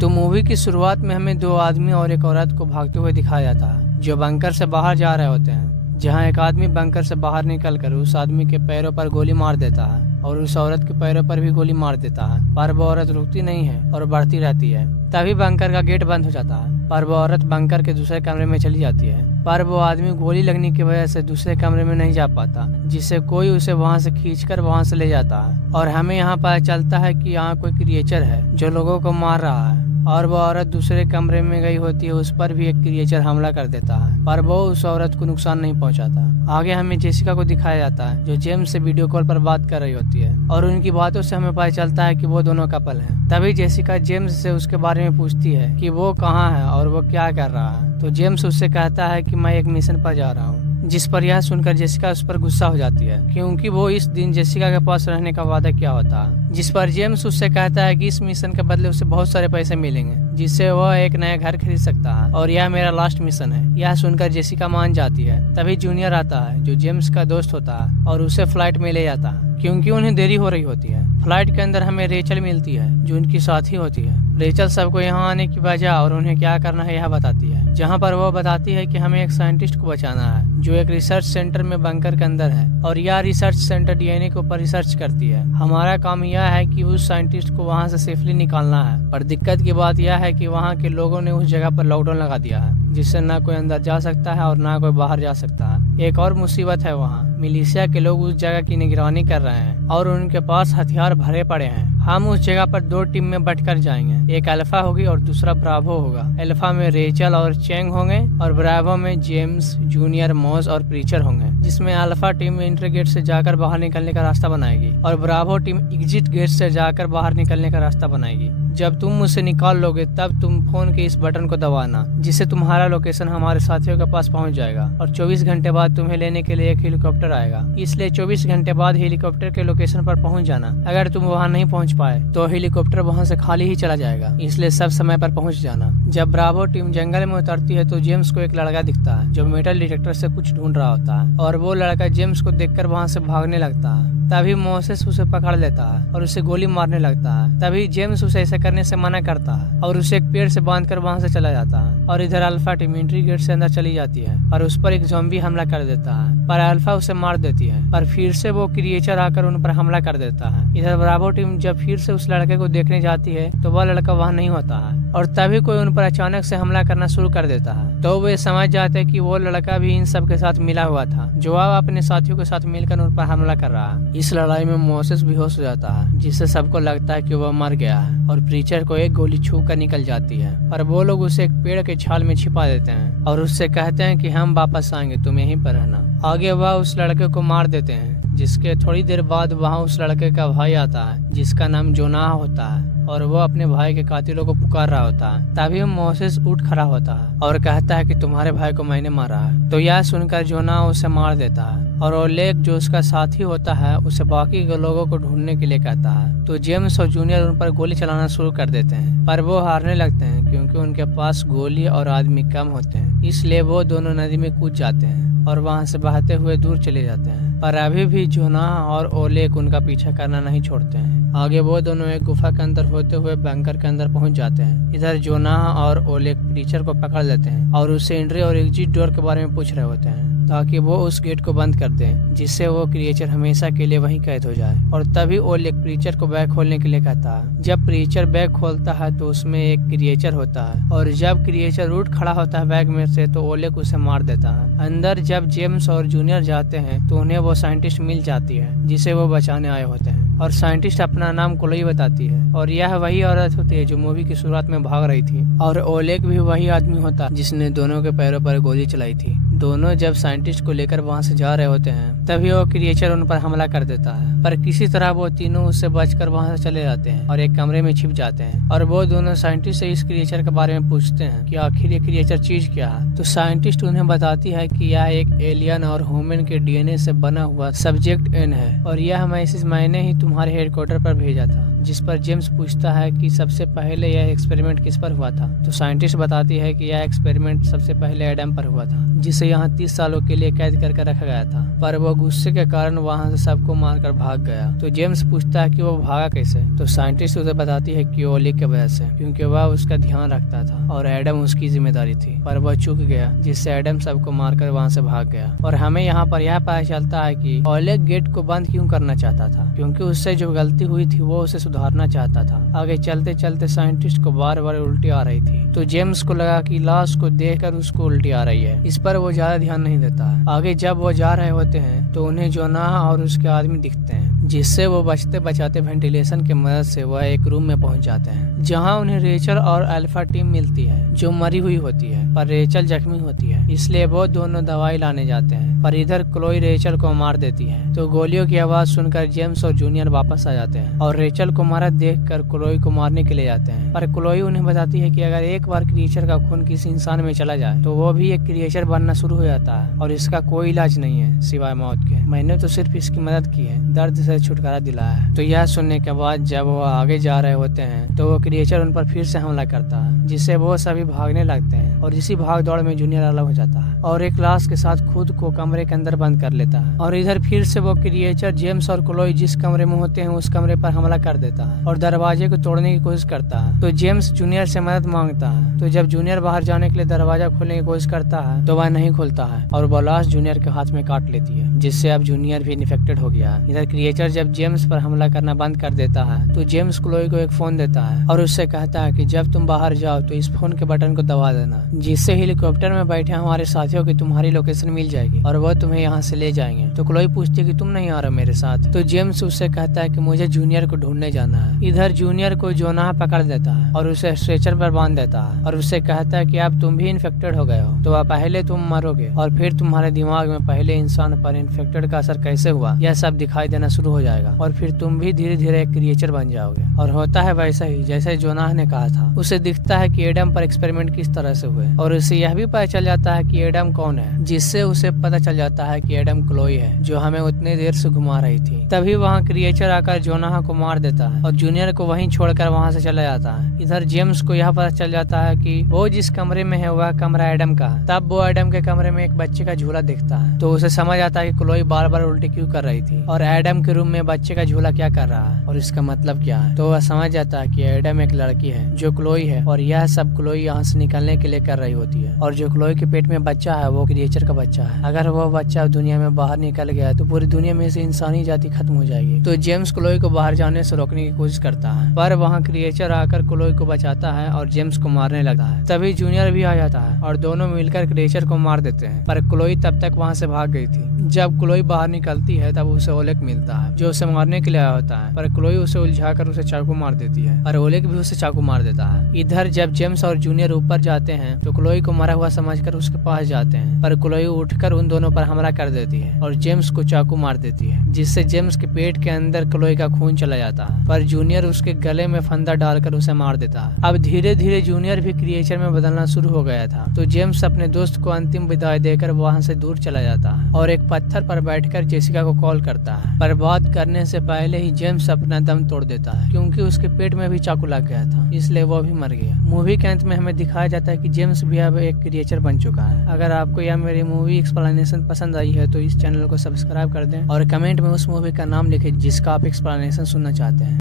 तो मूवी की शुरुआत में हमें दो आदमी और एक औरत को भागते हुए दिखाया जाता है जो बंकर से बाहर जा रहे होते हैं, जहां एक आदमी बंकर से बाहर निकलकर उस आदमी के पैरों पर गोली मार देता है और उस औरत के पैरों पर भी गोली मार देता है, पर वो औरत रुकती नहीं है और बढ़ती रहती है। तभी बंकर का गेट बंद हो जाता है, पर वो औरत बंकर के दूसरे कमरे में चली जाती है, पर वो आदमी गोली लगने की वजह से दूसरे कमरे में नहीं जा पाता, जिससे कोई उसे वहां से खींचकर वहां से ले जाता है। और हमें यहाँ पता चलता है कि यहाँ कोई क्रिएचर है जो लोगों को मार रहा है, और वो औरत दूसरे कमरे में गई होती है, उस पर भी एक क्रिएचर हमला कर देता है, पर वो उस औरत को नुकसान नहीं पहुंचाता। आगे हमें जेसिका को दिखाया जाता है जो जेम्स से वीडियो कॉल पर बात कर रही होती है, और उनकी बातों से हमें पता चलता है कि वो दोनों कपल हैं। तभी जेसिका जेम्स से उसके बारे में पूछती है कि वो कहाँ है और वो क्या कर रहा है। तो जेम्स उससे कहता है कि मैं एक मिशन पर जा रहा हूँ, जिस पर यह सुनकर जेसिका उस पर गुस्सा हो जाती है, क्योंकि वो इस दिन जेसिका के पास रहने का वादा किया होता है। जिस पर जेम्स उससे कहता है कि इस मिशन के बदले उसे बहुत सारे पैसे मिलेंगे, जिससे वह एक नया घर खरीद सकता है, और यह मेरा लास्ट मिशन है। यह सुनकर जेसिका मान जाती है। तभी जूनियर आता है जो जेम्स का दोस्त होता है और उसे फ्लाइट में ले जाता है, क्योंकि उन्हें देरी हो रही होती है। फ्लाइट के अंदर हमें रेचल मिलती है जो उनकी साथी होती है। रेचल सबको यहाँ आने की वजह और उन्हें क्या करना है यह बताती है, जहाँ पर वो बताती है कि हमें एक साइंटिस्ट को बचाना है जो एक रिसर्च सेंटर में बंकर के अंदर है, और यह रिसर्च सेंटर डीएनए के ऊपर रिसर्च करती है। हमारा काम यह है कि उस साइंटिस्ट को वहाँ से सेफली निकालना है, पर दिक्कत की बात यह है कि वहाँ के लोगों ने उस जगह पर लॉकडाउन लगा दिया है, जिससे ना कोई अंदर जा सकता है और ना कोई बाहर जा सकता है। एक और मुसीबत है, वहाँ मिलिशिया के लोग उस जगह की निगरानी कर रहे हैं और उनके पास हथियार भरे पड़े हैं। हम उस जगह पर दो टीम में बंटकर जाएंगे, एक अल्फा होगी और दूसरा ब्रावो होगा। अल्फा में रेचल और चेंग होंगे और ब्रावो में जेम्स, जूनियर, मॉस और प्रीचर होंगे, जिसमें अल्फा टीम एंट्री गेट से जाकर बाहर निकलने का रास्ता बनाएगी और ब्रावो टीम एग्जिट गेट से जाकर बाहर निकलने का रास्ता बनाएगी। जब तुम उसे निकाल लोगे तब तुम फोन के इस बटन को दबाना, जिससे तुम्हारा लोकेशन हमारे साथियों के पास पहुंच जाएगा, और 24 घंटे बाद तुम्हें लेने के लिए एक हेलीकॉप्टर आएगा। इसलिए 24 घंटे बाद हेलीकॉप्टर के लोकेशन पर पहुंच जाना। अगर तुम वहां नहीं पहुंच पाए तो हेलीकॉप्टर वहां से खाली ही चला जाएगा, इसलिए सब समय पर पहुंच जाना। जब ब्रावो टीम जंगल में उतरती है तो जेम्स को एक लड़का दिखता है जो मेटल डिटेक्टर से कुछ ढूंढ रहा होता है, और वो लड़का जेम्स को देखकर वहां से भागने लगता है। तभी मोसेस उसे पकड़ लेता है और उसे गोली मारने लगता है। तभी जेम्स उसे ऐसा करने से मना करता है और उसे एक पेड़ से बांधकर वहां से चला जाता है, और इधर अल्फा टीम एंट्री गेट से अंदर चली जाती है और उस पर एक ज़ॉम्बी हमला कर देता है, पर अल्फा उसे मार देती है, पर फिर से वो क्रिएचर आकर उन पर हमला कर देता है। इधर ब्रावो टीम जब फिर से उस लड़के को देखने जाती है तो वह लड़का वहाँ नहीं होता है, और तभी कोई उन पर अचानक से हमला करना शुरू कर देता है। तो वे समझ जाते हैं कि वो लड़का भी इन सब के साथ मिला हुआ था, जो अब अपने साथियों के साथ मिलकर उन पर हमला कर रहा है। इस लड़ाई में मोसेस बेहोश हो जाता है, जिससे सबको लगता है कि वह मर गया है, और प्रीचर को एक गोली छू कर निकल जाती है, पर वो लोग उसे एक पेड़ के छाल में छिपा देते हैं और उससे कहते हैं कि हम वापस आएंगे, तुम यहीं पर रहना। आगे वह उस लड़के को मार देते हैं, जिसके थोड़ी देर बाद वहाँ उस लड़के का भाई आता है जिसका नाम जोनाह होता है, और वो अपने भाई के कातिलों को पुकार रहा होता है। तभी मोसेस उठ खड़ा होता है और कहता है कि तुम्हारे भाई को मैंने मारा है। तो यह सुनकर जोनाह उसे मार देता है, और ओलेग जो उसका साथी होता है उसे बाकी के लोगों को ढूंढने के लिए कहता है। तो जेम्स और जूनियर उन पर गोली चलाना शुरू कर देते हैं, पर वो हारने लगते हैं क्योंकि उनके पास गोली और आदमी कम होते हैं। इसलिए वो दोनों नदी में कूद जाते हैं और वहाँ से बहते हुए दूर चले जाते हैं, पर अभी भी जोनाह और ओलेग उनका पीछा करना नहीं छोड़ते हैं। आगे वो दोनों एक गुफा के अंदर होते हुए बंकर के अंदर पहुंच जाते हैं। इधर जोनाह और ओलेग प्रीचर को पकड़ लेते हैं और उससे एंट्री और एग्जिट डोर के बारे में पूछ रहे होते हैं, ताकि वो उस गेट को बंद कर दें, जिससे वो क्रिएचर हमेशा के लिए वहीं कैद हो जाए। और तभी ओलेग प्रीचर को बैग खोलने के लिए कहता है। जब प्रीचर बैग खोलता है तो उसमें एक क्रिएचर होता है, और जब क्रिएचर उठ खड़ा होता है बैग में से तो ओलेग उसे मार देता है। अंदर जब जेम्स और जूनियर जाते हैं तो उन्हें वो साइंटिस्ट मिल जाती है जिसे वो बचाने आए होते हैं, और साइंटिस्ट अपना नाम कोलोई बताती है, और यह वही औरत होती है जो मूवी की शुरुआत में भाग रही थी, और ओलेग भी वही आदमी होता है जिसने दोनों के पैरों पर गोली चलाई थी। दोनों जब साइंटिस्ट को लेकर वहां से जा रहे होते हैं तभी वो क्रिएचर उन पर हमला कर देता है, पर किसी तरह वो तीनों उससे बचकर वहां से चले जाते हैं और एक कमरे में छिप जाते हैं। और वो दोनों साइंटिस्ट से इस क्रिएचर के बारे में पूछते हैं कि आखिर ये क्रिएचर चीज क्या है। तो साइंटिस्ट उन्हें बताती है कि यह एक एलियन और ह्यूमन के डीएनए से बना हुआ सब्जेक्ट एन है, और यह मैसेज मैंने ही तुम्हारे हेडक्वार्टर पर भेजा था, जिस पर जेम्स पूछता है कि सबसे पहले यह एक्सपेरिमेंट किस पर हुआ था। तो साइंटिस्ट बताती है कि यह एक्सपेरिमेंट सबसे पहले एडम पर हुआ था, जिसे यहाँ 30 सालों के लिए कैद करके रखा गया था, पर वो गुस्से के कारण वहाँ से सबको मारकर भाग गया। तो जेम्स पूछता है कि वो भागा कैसे। तो साइंटिस्ट उसे बताती है कि ओली की वजह से, क्योंकि वह उसका ध्यान रखता था और एडम उसकी जिम्मेदारी थी, पर वह चूक गया, जिससे एडम सबको मारकर वहाँ से भाग गया। और हमें यहाँ पर यह पता चलता है कि ओले गेट को बंद क्यों करना चाहता था, क्योंकि उससे जो गलती हुई थी वो उसे सुधारना चाहता था। आगे चलते चलते साइंटिस्ट को बार बार उल्टी आ रही थी, तो जेम्स को लगा कि लाश को देखकर उसको उल्टी आ रही है। इस पर वो ज्यादा ध्यान नहीं देता है। आगे जब वो जा रहे होते हैं तो उन्हें जोनाह और उसके आदमी दिखते हैं, जिससे वो बचते बचाते वेंटिलेशन की मदद से वह एक रूम में पहुंच जाते हैं, जहां उन्हें रेचल और अल्फा टीम मिलती है, जो मरी हुई होती है, पर रेचल जख्मी होती है, इसलिए वो दोनों दवाई लाने जाते हैं। पर इधर क्लोई रेचल को मार देती है। तो गोलियों की आवाज सुनकर जेम्स और जूनियर वापस आ जाते हैं और रेचल को मारा देखकर क्लोई को मारने के लिए जाते हैं। पर क्लोई उन्हें बताती है कि अगर एक बार क्रिएचर का खून किसी इंसान में चला जाए तो वो भी एक क्रिएचर बनना शुरू हो जाता है और इसका कोई इलाज नहीं है सिवाय मौत के। मैंने तो सिर्फ इसकी मदद की है, दर्द से छुटकारा दिलाया है। तो यह सुनने के बाद जब वो आगे जा रहे होते हैं तो वो क्रिएचर उन पर फिर से हमला करता है, जिससे वो सभी भागने लगते हैं और इसी भाग दौड़ में जूनियर अलग हो जाता है और एक लाश के साथ खुद को कमरे के अंदर बंद कर लेता है। और इधर फिर से वो क्रिएचर जेम्स और क्लोई जिस कमरे में होते हैं उस कमरे पर हमला कर देता है और दरवाजे को तोड़ने की कोशिश करता है। तो जेम्स जूनियर से मदद मांगता है। तो जब जूनियर बाहर जाने के लिए दरवाजा खोलने की कोशिश करता है तो वह नहीं खुलता है और वो लाश जूनियर के हाथ में काट लेती है, जिससे अब जूनियर भी इन्फेक्टेड हो गया है। इधर क्रिएचर जब जेम्स पर हमला करना बंद कर देता है तो जेम्स क्लोई को एक फोन देता है और उससे कहता है कि जब तुम बाहर जाओ तो इस फोन के बटन को दबा देना, जिससे हेलीकॉप्टर में बैठे हमारे साथियों की तुम्हारी लोकेशन मिल जाएगी और वो तुम्हें यहाँ से ले जाएंगे। तो क्लोई पूछती है कि तुम नहीं आ रहे मेरे साथ। तो जेम्स उससे कहता है कि मुझे जूनियर को ढूंढने जाना है। इधर जूनियर को जोनाह पकड़ देता है और उसे स्ट्रेचर पर बांध देता है और उससे कहता है कि अब तुम भी इन्फेक्टेड हो गए हो, तो पहले तुम मरोगे और फिर तुम्हारे दिमाग में पहले इंसान पर इन्फेक्टेड का असर कैसे हुआ यह सब दिखाई देना शुरू हो जाएगा और फिर तुम भी धीरे धीरे एक क्रिएचर बन जाओगे। और होता है वैसा ही जैसे जोनाह ने कहा था। उसे दिखता है कि एडम पर एक्सपेरिमेंट किस तरह से हुए और उसे यह भी पता चल जाता है कि एडम कौन है, जिससे उसे पता चल जाता है कि एडम क्लोई है, जो हमें उतने देर से घुमा रही थी। तभी वहाँ क्रिएचर आकर जोनाह को मार देता है और जूनियर को वहीं छोड़कर वहाँ से चला जाता है। इधर जेम्स को यह पता चल जाता है कि वो जिस कमरे में है वह कमरा एडम का है। तब वो एडम के कमरे में एक बच्चे का झूला दिखता है, तो उसे समझ आता है कि क्लोई बार बार उल्टी क्यों कर रही थी और एडम के रूम में बच्चे का झूला क्या कर रहा है और इसका मतलब क्या है। तो वह समझ जाता है कि एडम एक लड़की है जो क्लोई है और यह सब क्लोई यहाँ से निकलने के लिए कर रही होती है और जो क्लोई के पेट में बच्चा है वो क्रिएचर का बच्चा है। अगर वो बच्चा दुनिया में बाहर निकल गया तो पूरी दुनिया में से इंसानी जाति खत्म हो जाएगी। तो जेम्स क्लोई को बाहर जाने से रोकने की कोशिश करता है, पर वहाँ क्रिएचर आकर क्लोई को बचाता है और जेम्स को मारने लगता है। तभी जूनियर भी आ जाता है और दोनों मिलकर क्रिएचर को मार देते हैं, पर क्लोई तब तक वहाँ से भाग गई थी। जब क्लोई बाहर निकलती है तब उसे ओलेक मिलता है जो उसे मारने के लिए आया होता है, पर क्लोई उसे उलझाकर उसे चाकू मार देती है और ओलेक भी उसे चाकू मार देता है। इधर जब जेम्स और जूनियर ऊपर जाते हैं तो क्लोई को मरा हुआ समझकर उसके पास जाते हैं, पर क्लोई उठकर उन दोनों पर हमला कर देती है और जेम्स को चाकू मार देती है, जिससे जेम्स के पेट के अंदर क्लोई का खून चला जाता है, पर जूनियर उसके गले में फंदा डालकर उसे मार देता है। अब धीरे धीरे जूनियर भी क्रिएचर में बदलना शुरू हो गया था। तो जेम्स अपने दोस्त को अंतिम विदाई देकर वहाँ से दूर चला जाता है और एक पत्थर पर बैठकर जेसिका को कॉल करता है, पर बात करने से पहले ही जेम्स अपना दम तोड़ देता है, क्योंकि उसके पेट में भी चाकू लग गया था, इसलिए वो भी मर गया। मूवी के अंत में हमें दिखाया जाता है कि जेम्स भी अब एक क्रिएचर बन चुका है। अगर आपको यह मेरी मूवी एक्सप्लेनेशन पसंद आई है तो इस चैनल को सब्सक्राइब कर दें और कमेंट में उस मूवी का नाम लिखें जिसका आप एक्सप्लेनेशन सुनना चाहते हैं।